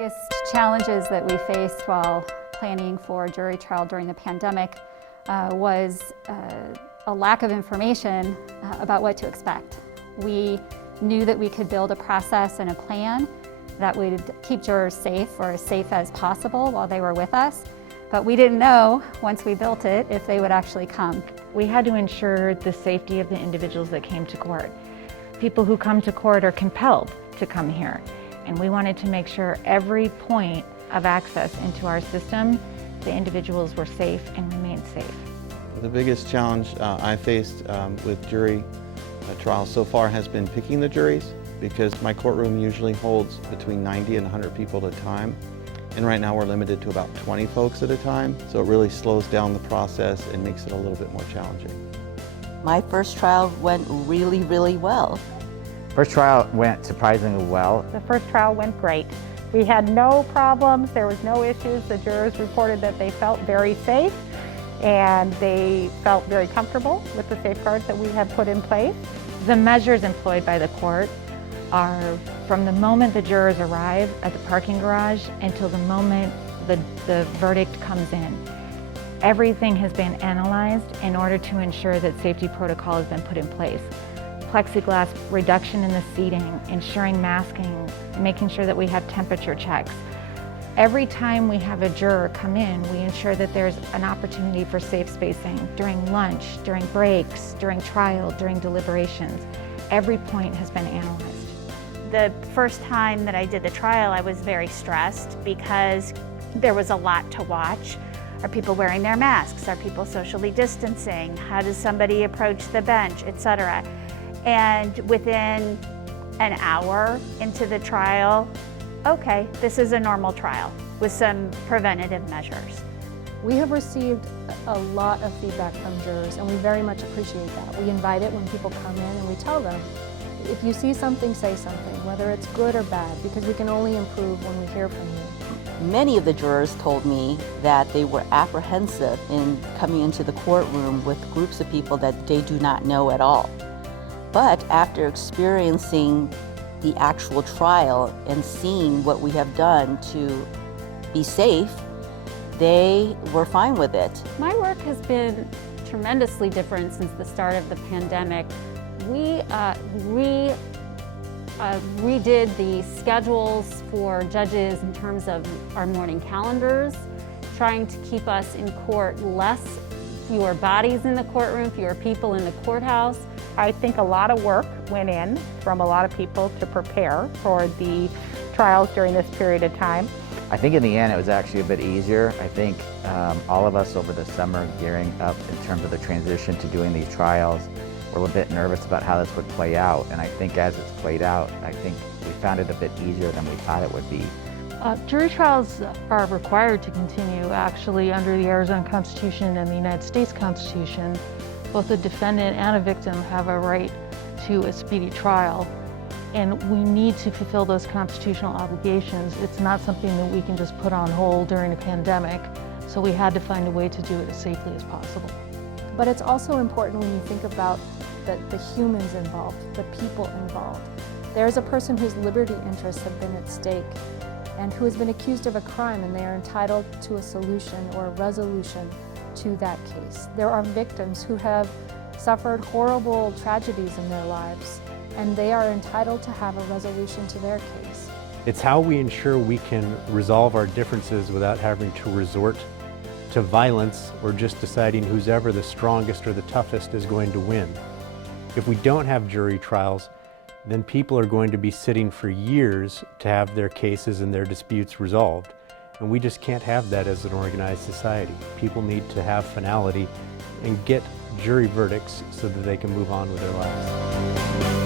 biggest challenges that we faced while planning for a jury trial during the pandemic was a lack of information about what to expect. We knew that we could build a process and a plan that would keep jurors safe, or as safe as possible, while they were with us. But we didn't know, once we built it, if they would actually come. We had to ensure the safety of the individuals that came to court. People who come to court are compelled to come here, and we wanted to make sure every point of access into our system, the individuals were safe and remained safe. The biggest challenge I faced with jury trials so far has been picking the juries, because my courtroom usually holds between 90 and 100 people at a time. And right now we're limited to about 20 folks at a time, so it really slows down the process and makes it a little bit more challenging. My first trial went really, really well. First trial went surprisingly well. The first trial went great. We had no problems, there was no issues. The jurors reported that they felt very safe and they felt very comfortable with the safeguards that we had put in place. The measures employed by the court are from the moment the jurors arrive at the parking garage until the moment the verdict comes in. Everything has been analyzed in order to ensure that safety protocol has been put in place. Plexiglass reduction in the seating, ensuring masking, making sure that we have temperature checks. Every time we have a juror come in, we ensure that there's an opportunity for safe spacing during lunch, during breaks, during trial, during deliberations. Every point has been analyzed. The first time that I did the trial, I was very stressed because there was a lot to watch. Are people wearing their masks? Are people socially distancing? How does somebody approach the bench, etc.? And within an hour into the trial, okay, this is a normal trial with some preventative measures. We have received a lot of feedback from jurors, and we very much appreciate that. We invite it when people come in, and we tell them, if you see something, say something, whether it's good or bad, because we can only improve when we hear from you. Many of the jurors told me that they were apprehensive in coming into the courtroom with groups of people that they do not know at all. But after experiencing the actual trial and seeing what we have done to be safe, they were fine with it. My work has been tremendously different since the start of the pandemic. We redid the schedules for judges in terms of our morning calendars, trying to keep us in court fewer bodies in the courtroom, fewer people in the courthouse. I think a lot of work went in from a lot of people to prepare for the trials during this period of time. I think in the end it was actually a bit easier. I think all of us over the summer gearing up in terms of the transition to doing these trials were a little bit nervous about how this would play out, and I think as it's played out, I think we found it a bit easier than we thought it would be. Jury trials are required to continue actually under the Arizona Constitution and the United States Constitution. Both the defendant and a victim have a right to a speedy trial, and we need to fulfill those constitutional obligations. It's not something that we can just put on hold during a pandemic, so we had to find a way to do it as safely as possible. But it's also important when you think about the humans involved, the people involved. There's a person whose liberty interests have been at stake and who has been accused of a crime, and they are entitled to a solution or a resolution to that case. There are victims who have suffered horrible tragedies in their lives, and they are entitled to have a resolution to their case. It's how we ensure we can resolve our differences without having to resort to violence or just deciding who's ever the strongest or the toughest is going to win. If we don't have jury trials, then people are going to be sitting for years to have their cases and their disputes resolved. And we just can't have that as an organized society. People need to have finality and get jury verdicts so that they can move on with their lives.